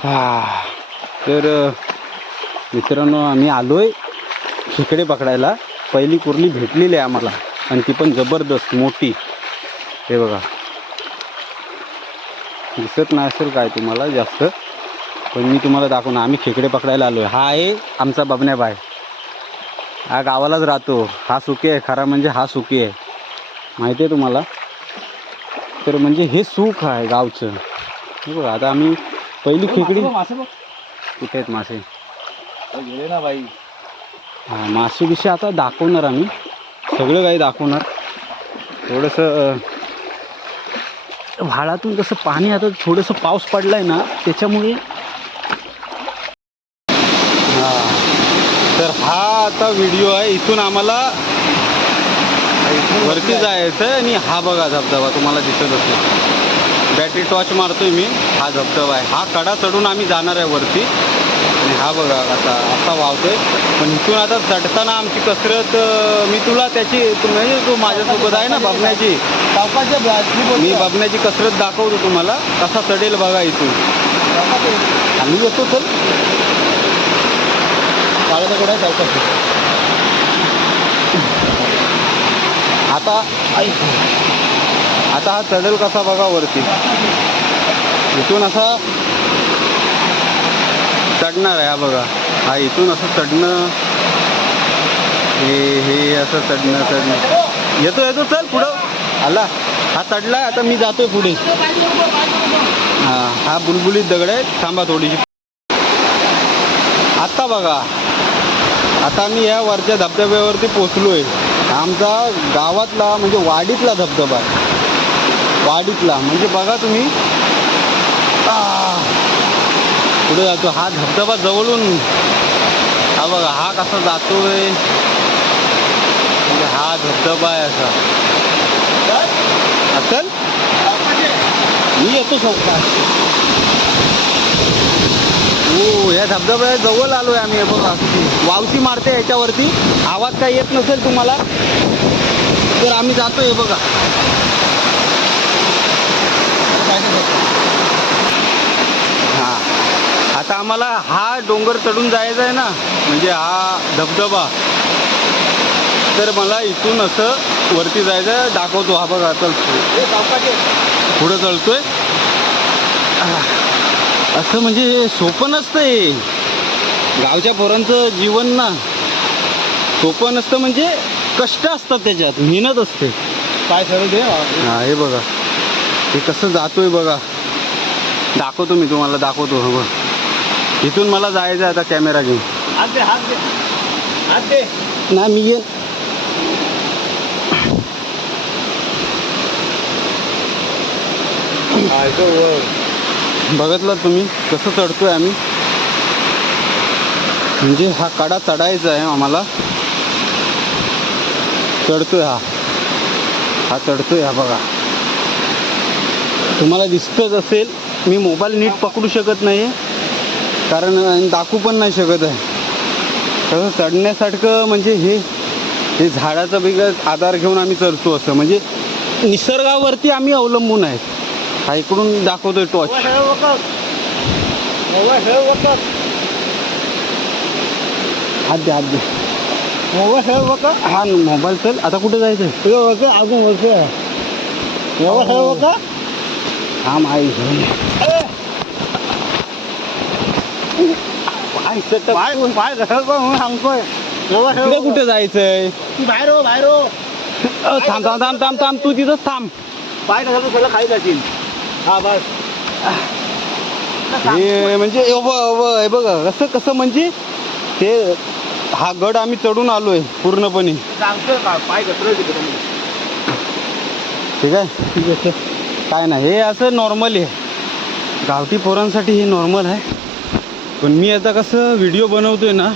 हा तर मित्रांनो आम्ही आलो आहे खेकडे पकडायला. पहिली कुर्ली भेटलेली आहे आम्हाला आणि ती पण जबरदस्त मोठी. हे बघा. दिसत नाही असेल काय तुम्हाला जास्त पण मी तुम्हाला दाखवून आम्ही खेकडे पकडायला आलो आहे हा आहे आमचा बबन्याबाय हा गावालाच राहतो. हा सुखी आहे खरा म्हणजे हा सुखी आहे. माहिती आहे तुम्हाला? तर म्हणजे हे सुख आहे गावचं. हे बघा आता आम्ही पहिली खेकडी. मासे बघ. कुठे आहेत मासे? गेले ना बाई. हा मासे बिशे आता दाखवणार आम्ही. सगळं काही दाखवणार. थोडंसं व्हाळातून कसं पाणी आता थोडंसं पाऊस पडलाय ना त्याच्यामुळे. हा. तर हा आता व्हिडिओ आहे इथून आम्हाला. वरती जायचं आहे? आणि हा बघा धबधबा तुम्हाला दिसत असेल. बॅटरी टॉर्च मारतोय मी. हा धबधबा आहे. हा कडा चढून आम्ही जाणार आहे वरती. आणि हा बघा आता असा वावतोय. पण इथून आता चढताना आमची कसरत मी तुला त्याची म्हणजे तू माझ्यासोबत आहे ना बबण्याची मी बबण्याची कसरत दाखवतो तुम्हाला. कसा चढेल बघा इथून. आम्ही येतो तर काळाचा आहे? चौकशी आता आता हा चढेल कसा बघा वरती. इथून असा चढणार आहे हा बघा. हा इथून असं चढणं. हे हे असं चढणं चढणं. येतो येतो चल पुढं. आला. हा चढला आता मी जातोय पुढे. हा हा बुलबुलीत दगड आहे थांबा थोडीशी. आत्ता बघा. आता मी या वरच्या धबधब्यावरती पोचलोय. आमचा गावातला म्हणजे वाडीतला धबधबा आहे. वाडीतला. म्हणजे बघा तुम्ही. पुढे जातो. हा धबधबा जवळून. हा बघा हा कसा जातोय. म्हणजे हा धबधबा आहे असा. असेल मी येतो सावकाश हो या धबधब्या जवळ आलोय आम्ही. हे बघा वावशी मारते याच्यावरती. आवाज काय येत नसेल तुम्हाला तर आम्ही जातोय बघा. हा. आता आम्हाला हा डोंगर चढून जायचा आहे ना म्हणजे हा धबधबा तर मला इथून असं वरती जायचं. दाखवतो हा बघा चलतो पुढं चढतोय असं म्हणजे सोपं नसतं हे. गावच्या पोरांचं जीवन ना सोपं नसतं म्हणजे कष्ट असतात त्याच्यात मेहनत असते. काय सर दे. हा हे बघा. हे कसं जातोय बघा. दाखवतो मी तुम्हाला दाखवतो बघ. इथून मला जायचं आहे आता कॅमेरा घेऊन. नाही मी येईन. बघितलं तुम्ही कसं चढतोय आम्ही? म्हणजे हा कडा चढायचा आहे आम्हाला. चढतोय हा. हा चढतोय हा बघा. तुम्हाला दिसतच असेल मी मोबाईल नीट पकडू शकत नाही कारण दाखवू पण नाही शकत आहे. तसं चढण्यासारखं म्हणजे हे हे झाडाचा बिगत आधार घेऊन आम्ही चढतो असं. म्हणजे निसर्गावरती आम्ही अवलंबून आहे हा इकडून दाखवतोय टॉर्च हात दे हात हा मोबाईल चल. आता कुठे जायचं हा माई पाय. इकडे कुठे जायचंय? बाहेर हो बाहेर हो. थांब थांब थांब थांब थांब तू तिथंच थांब. पाय कसं सगळं खाली जाशील. हा बस. हे म्हणजे हे बघ, हे कसं कसं म्हणजे ते हा गड आम्ही चढून आलोय पूर्णपणे. सांगतो का? पाय घसरल तिकडे. ठीक आहे. काय नाही. हे असं नॉर्मल आहे. गावठी पोरांसाठी हे नॉर्मल आहे. पण मी आता कसं व्हिडिओ बनवतोय ना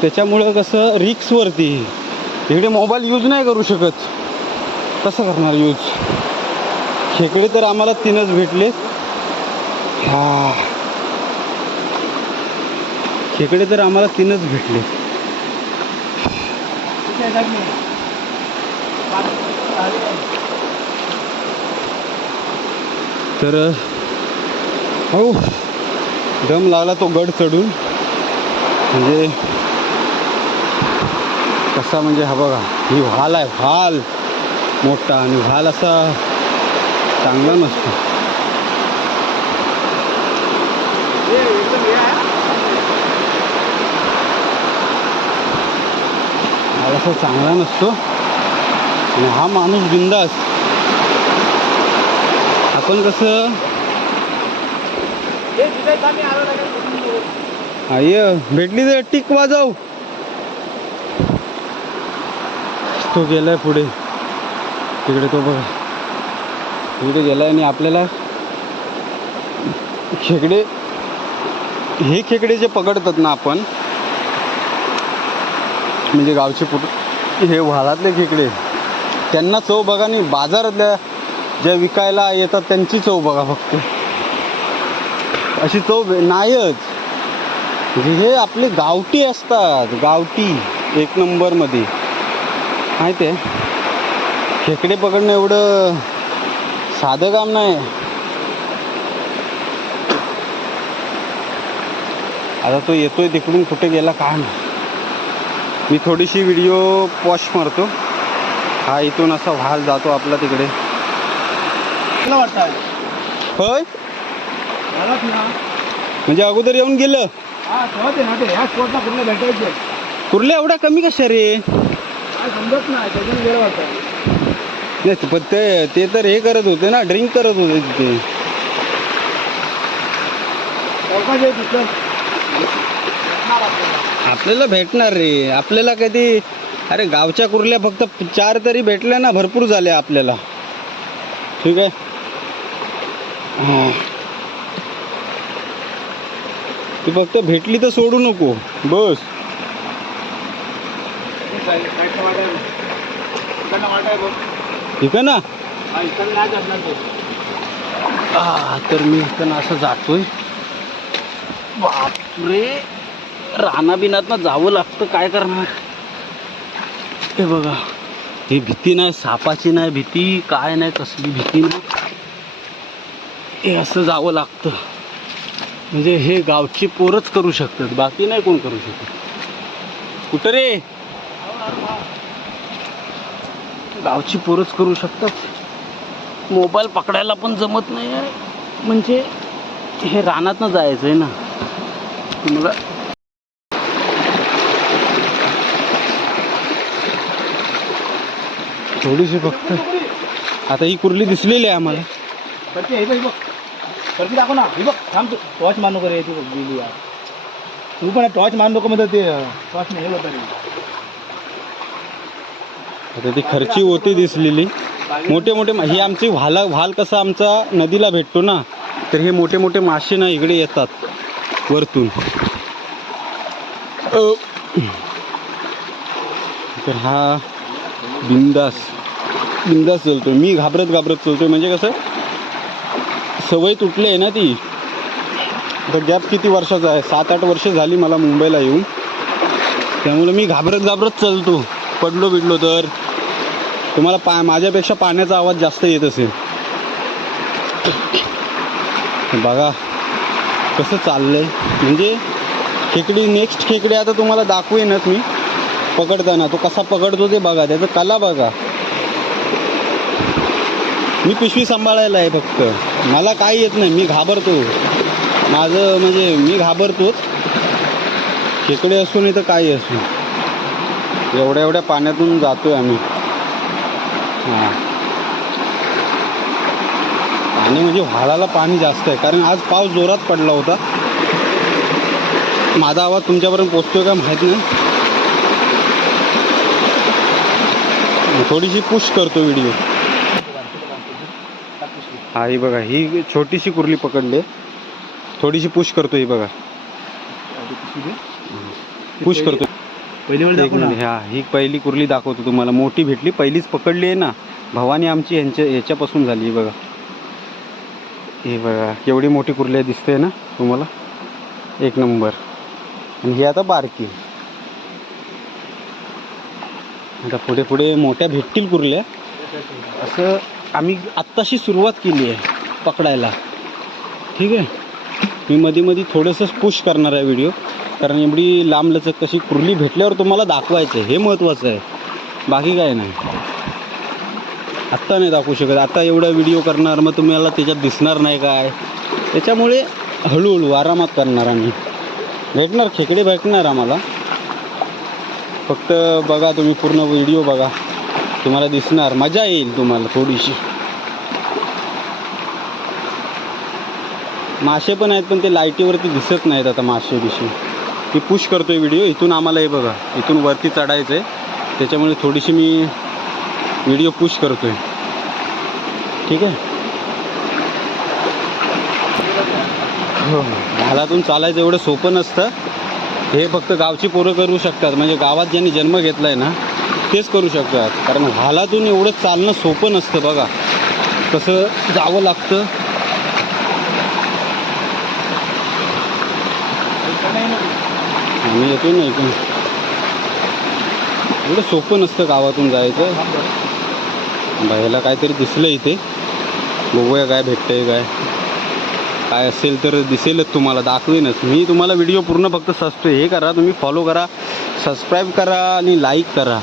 त्याच्यामुळं कसं रिक्सवरती इकडे मोबाईल यूज नाही करू शकत. कसं करणार यूज खेकडे तर आम्हाला तीनच भेटले. हा. खेकडे तर आम्हाला तीनच भेटले. तर हो दम लागला तो गड चढून. म्हणजे कसा म्हणजे हा बघा ही व्हाल आहे व्हाल. मोठा आणि व्हाल असा चांगला नसतो. व्हाल असा चांगला नसतो. आणि हा माणूस बिंदास. आपण कसं? आय भेटली तर टिक वाजव. तो गेलाय पुढे. तिकडे तो बघा. तिकडे गेलाय आणि आपल्याला खेकडे हे खेकडे जे पकडतात ना आपण म्हणजे गावचे पुट हे व्हालातले खेकडे त्यांना चव बघा आणि बाजारातल्या ज्या विकायला येतात त्यांची चव बघा फक्त. अशी चव नाहीच म्हणजे हे आपले गावठी असतात गावठी एक नंबरमध्ये. माहिती आहे खेकडे पकडणं एवढं साधं काम नाही आता तो येतोय तिकडून कुठे गेला काय नाही मी थोडीशी व्हिडिओ पॉश मारतो. हा इथून असा व्हाल जातो आपला तिकडे. वाटतं होय? ना? म्हणजे अगोदर येऊन गेलं? हा तेव्हा ते ना ते. ह्या स्पॉटला कुठलं भेटायचे? कुर्ल्या एवढा कमी कशा रे? काय समजत नाही त्याच्याने वेळ वाटतं नाही पण ते ते तर हे करत होते ना ड्रिंक करत होते तिथे. तिथलं. आपल्याला भेटणार रे. आपल्याला कधी अरे गावच्या कुर्ल्या फक्त चार तरी भेटल्या ना भरपूर झाल्या आपल्याला. ठीक आहे? हा. ती फक्त भेटली तर सोडू नको. बस. ठीक आहे ना. हा तर मी इथं असं जातोय. बापरे. रानाबिनात ना जावं लागतं काय करणार? हे बघा. ही भीती नाही सापाची नाही भीती काय नाही कसली भीती नाही. हे असं जावं लागतं. म्हणजे हे गावची पोरच करू शकतात बाकी नाही कोण करू शकत. कुठं रे? गावची पोरच करू शकतात. मोबाईल पकडायला पण जमत नाही आहे. म्हणजे हे रानातनं जायचं आहे ना. तुम्हाला थोडीशी फक्त आता ही कुर्ली दिसलेली आहे आम्हाला. करते दाखव ना. हे बघ थांब तू. टॉर्च मार नको रे ती बघ गेली यार. तू पण टॉर्च मार नको म्हणतो ते टॉर्च नाही हे होतं रे. आता ती खर्ची होती दिसलेली. मोठे मोठे हे ही आमची व्हाला व्हाल कसा आमचा नदीला भेटतो ना तर हे मोठे मोठे मासे ना इकडे येतात वरतून. तर हा बिंदास बिंदास चलतोय. मी घाबरत घाबरत चलतोय. म्हणजे कसं सवय तुटली आहे ना ती. आता गॅप किती वर्षाचा आहे? सात आठ वर्ष झाली मला मुंबईला येऊन. त्यामुळे मी घाबरत घाबरत चालतो. पडलो बिडलो तर. तुम्हाला पा माझ्यापेक्षा पाण्याचा आवाज जास्त येत असेल. बघा कसं चाललं आहे म्हणजे खेकडी नेक्स्ट खेकडी आता तुम्हाला दाखवेनच मी. पकडताना. तो कसा पकडतो ते बघा. त्याचं कला बघा. मी पिशवी सांभाळायला आहे फक्त. मला काही येत नाही मी घाबरतो. माझं म्हणजे मी घाबरतोच. खेकडे असो नाही तर काही असो. एवढ्या एवढ्या पाण्यातून जातो आहे आम्ही. हां. पाणी म्हणजे व्हाळाला पाणी जास्त आहे कारण आज पाऊस जोरात पडला होता. माझा आवाज तुमच्यापर्यंत पोचतोय का माहीत नाही. थोडीशी पुश करतो व्हिडिओ. हा ही बघा ही छोटीशी कुर्ली पकडली. थोडीशी पुश करतो ही बघा. पुश करतो. पहिली हा ही पहिली कुर्ली दाखवतो तुम्हाला. मोठी भेटली पहिलीच पकडली आहे ना. भवानी आमची यांच्या याच्यापासून झाली ही बघा. हे बघा केवढी मोठी कुर्ली आहे दिसते ना तुम्हाला? एक नंबर. आणि ही आता बारकी. आता पुढे पुढे मोठ्या भेटतील कुर्ल्या. असं आम्ही आत्ताशी सुरुवात केली आहे पकडायला. ठीक आहे? मी मध्ये मध्ये थोडंसंच पुश करणार आहे व्हिडिओ कारण एवढी लांबलचक कशी कुर्ली भेटल्यावर तुम्हाला दाखवायचं आहे. हे महत्त्वाचं आहे. बाकी काय नाही. आत्ता नाही दाखवू शकत. आत्ता एवढा व्हिडिओ करणार मग तुम्हाला त्याच्यात दिसणार नाही काय. त्याच्यामुळे हळूहळू आरामात करणार आम्ही. भेटणार खेकडे भेटणार आम्हाला. फक्त बघा तुम्ही पूर्ण व्हिडिओ बघा. तुम्हाला दिसणार. मजा येईल तुम्हाला थोडीशी. मासे पण आहेत पण ते लाईटीवरती दिसत नाहीत आता मासे बिशे मी पुश करतोय व्हिडिओ इथून आम्हाला हे बघा इथून वरती चढायचं आहे त्याच्यामुळे थोडीशी मी व्हिडिओ पुश करतोय. ठीक आहे? हो घालातून चालायचं एवढं सोपं नसतं. हे फक्त गावची पोरं करू शकतात. म्हणजे गावात ज्यांनी जन्म घेतला आहे ना तेच करू शकतात. कारण हालातून एवढं चालणं सोपं नसतं बघा. कसं जावं लागतं. आम्ही येतो ना इकडून. एवढं सोपं नसतं गावातून जायचं. बाहेला काहीतरी दिसलं इथे. बघूया काय भेटतंय काय. काय असेल तर दिसेलच तुम्हाला. दाखवेनच. मी तुम्हाला व्हिडिओ पूर्ण फक्त सस्तो हे करा. तुम्ही फॉलो करा. सबस्क्राईब करा आणि लाईक करा.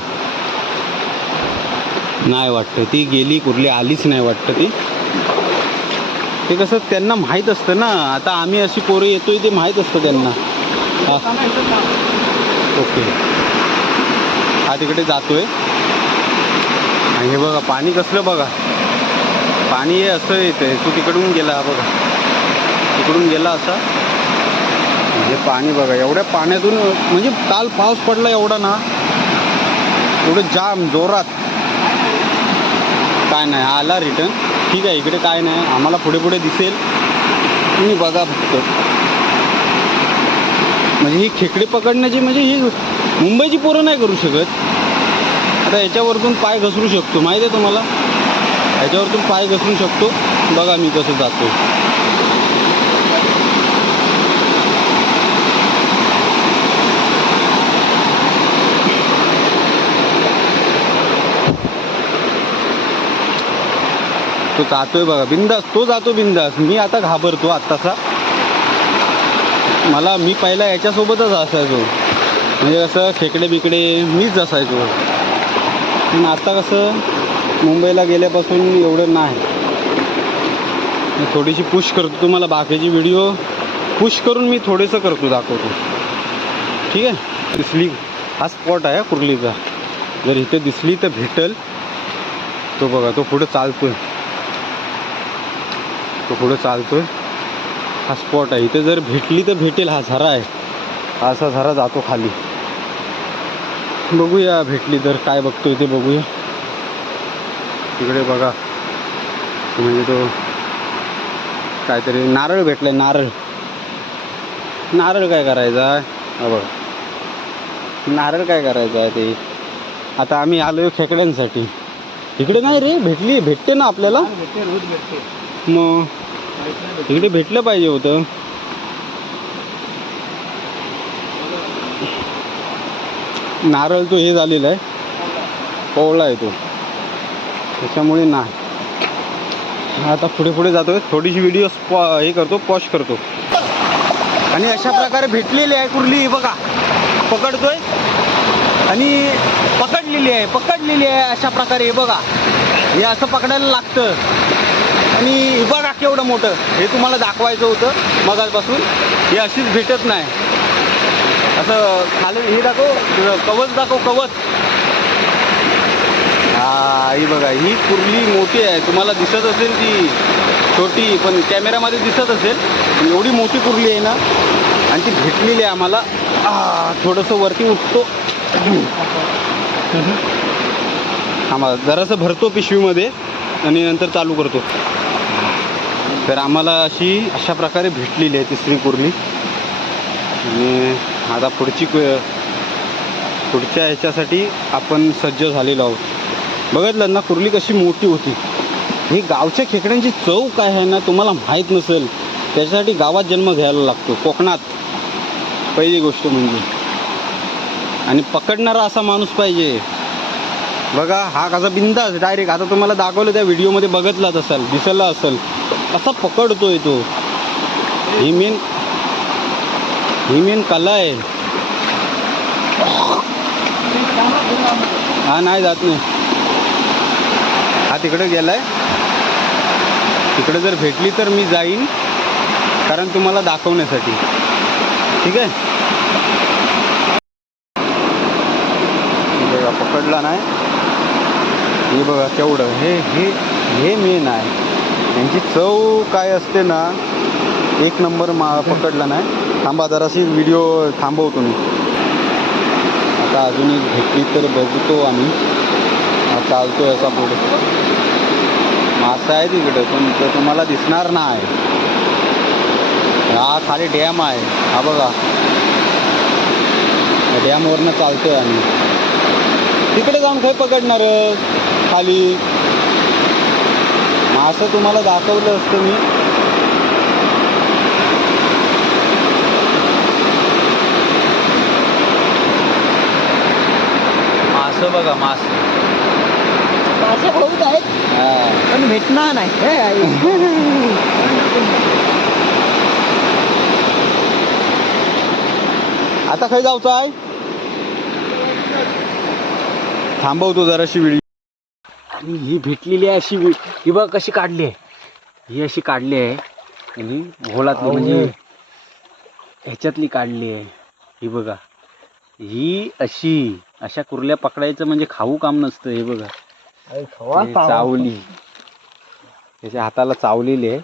नाही वाटतं. ती गेली कुठली आलीच नाही वाटतं ती. ते कसं त्यांना माहीत असतं ना. आता आम्ही अशी पोरं येतोय ते माहीत असतं त्यांना. ओके. हा तिकडे जातोय. आणि हे बघा पाणी कसलं बघा. पाणी हे असं येतंय तू तिकडून गेला बघा. तिकडून गेला असा. म्हणजे पाणी बघा एवढ्या पाण्यातून म्हणजे काल पाऊस पडला एवढा ना. एवढं जाम जोरात. काय नाही आला रिटर्न ठीक आहे इकडे काय नाही आम्हाला पुढे पुढे दिसेल. तुम्ही बघा फक्त. म्हणजे ही खेकडे पकडण्याची म्हणजे ही मुंबईची पोरं नाही करू शकत. आता याच्यावरतून पाय घसरू शकतो. माहिती आहे तुम्हाला? याच्यावरतून पाय घसरू शकतो. बघा मी कसं जातो तो जातोय बघा. बिंदास तो जातो बिंदास. मी आता घाबरतो आत्ताचा. मला मी पहिला याच्यासोबतच असायचो. म्हणजे कसं खेकडे बिकडे मीच असायचो. पण आता कसं मुंबईला गेल्यापासून एवढं नाही. मी थोडीशी पुश करतो. तुम्हाला बाकीची व्हिडिओ पुश करून मी थोडेसं करतो दाखवतो. ठीक आहे? दिसली. हा स्पॉट आहे हा कुर्लीचा. जर इथे दिसली तर भेटल. तो बघा तो पुढे चालतोय. तो पुढे आहे हा स्पॉट आहे. इथे जर भेटली तर भेटेल हा झरा आहे. हा असा झरा जातो खाली. बघूया भेटली तर काय बघतो इथे बघूया. तिकडे बघा. म्हणजे तो काहीतरी नारळ भेटलाय नारळ. नारळ काय करायचा आहे? बघ. नारळ काय करायचं आहे ते? आता आम्ही आलोय खेकड्यांसाठी. इकडे नाही रे भेटली भेटते ना आपल्याला? भेटते रोज भेटते. मग इकडे भेटलं पाहिजे होतं. नारळ तो हे झालेला आहे. पवळा आहे तो. त्याच्यामुळे नाही. आता पुढे पुढे जातो थोडीशी व्हिडिओ हे करतो पॉश करतो. आणि अशा प्रकारे भेटलेली आहे कुर्ली बघा. पकडतोय. आणि पकडलेली आहे पकडलेली आहे अशा प्रकारे बघा. हे असं पकडायला लागतं. आणि हे बघा केवढं मोठं. हे तुम्हाला दाखवायचं होतं मगाचपासून हे अशीच भेटत नाही. असं खाली हे दाखव कवच दाखव कवच. हा ही बघा ही कुर्ली मोठी आहे. तुम्हाला दिसत असेल ती छोटी पण कॅमेऱ्यामध्ये दिसत असेल. एवढी मोठी कुर्ली आहे ना. आणि ती भेटलेली आहे आम्हाला. थोडंसं वरती उठतो. आम्हाला जरासं भरतो पिशवीमध्ये आणि नंतर चालू करतो. तर आम्हाला अशी अशा प्रकारे भेटलेली आहे तिसरी कुर्ली. आणि आता पुढची पुढच्या ह्याच्यासाठी आपण सज्ज झालेलो आहोत. बघितलं ना कुर्ली कशी मोठी होती. ही गावच्या खेकड्यांची चव काय आहे ना तुम्हाला माहीत नसेल. त्याच्यासाठी गावात जन्म घ्यायला लागतो कोकणात. पहिली गोष्ट म्हणजे. आणि पकडणारा असा माणूस पाहिजे. बघा हा कसा बिंदास डायरेक्ट आता तुम्हाला दाखवलं त्या व्हिडिओमध्ये बघितलाच असाल दिसला असेल. कसा पकडतोय तो? ही मेन ही मेन कला आहे. हा नाही जात नाही. हा तिकडे गेलाय. तिकडे जर भेटली तर मी जाईन कारण तुम्हाला दाखवण्यासाठी. ठीक आहे? बघा पकडला नाही. हे बघा केवढं. हे हे हे मेन आहे. त्यांची चव काय असते ना एक नंबर मा पकडला नाही. थांबा जराशी व्हिडिओ थांबव तुम्ही आता अजून एक घेतली तर बघतो आम्ही. चालतो चालतोय असा पुढे. मासा आहे तिकडं पण तो तुम्हाला दिसणार नाही. हा खाली डॅम आहे. हा बघा. डॅमवरनं डॅमवरनं चालतोय आम्ही. तिकडे जाऊन काही पकडणार खाली. मासं तुम्हाला दाखवलं असतं मी. मासं बघा मासं. माझे बहुत आहेत. पण भेटणार नाही हे. आता खाली जाऊचं आहे थांबवतो जराशी व्हिडिओ आणि ही भेटलेली आहे अशी ही बघ कशी काढली आहे. ही अशी काढली आहे. आणि घोलातली म्हणजे ह्याच्यातली काढली आहे. ही बघा. ही अशी अशा कुर्ल्या पकडायचं म्हणजे खाऊ काम नसतं हे बघा. चावली. त्याच्या हाताला चावलेली आहे.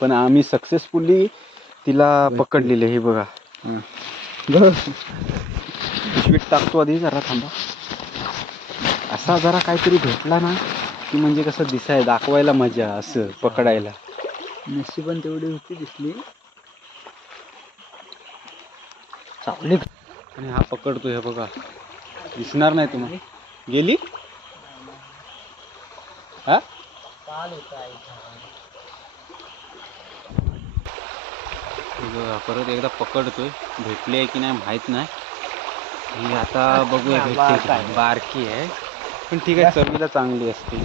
पण आम्ही सक्सेसफुली तिला पकडलेली आहे हे बघा. पिशवीत टाकतो आधी जरा थांबा. असा जरा काहीतरी भेटला ना की म्हणजे कसं दिसाय दाखवायला मजा असं पकडायला. नशीबन तेवढी होती दिसली. चावली आणि हा पकडतो हे बघा. दिसणार नाही तुम्हाला गेली? हा? बघा परत एकदा पकडतोय. भेटली आहे की नाही माहीत नाही. ही आता बघूया भेटते. बारकी आहे. पण ठीक आहे चवीला चांगली असते.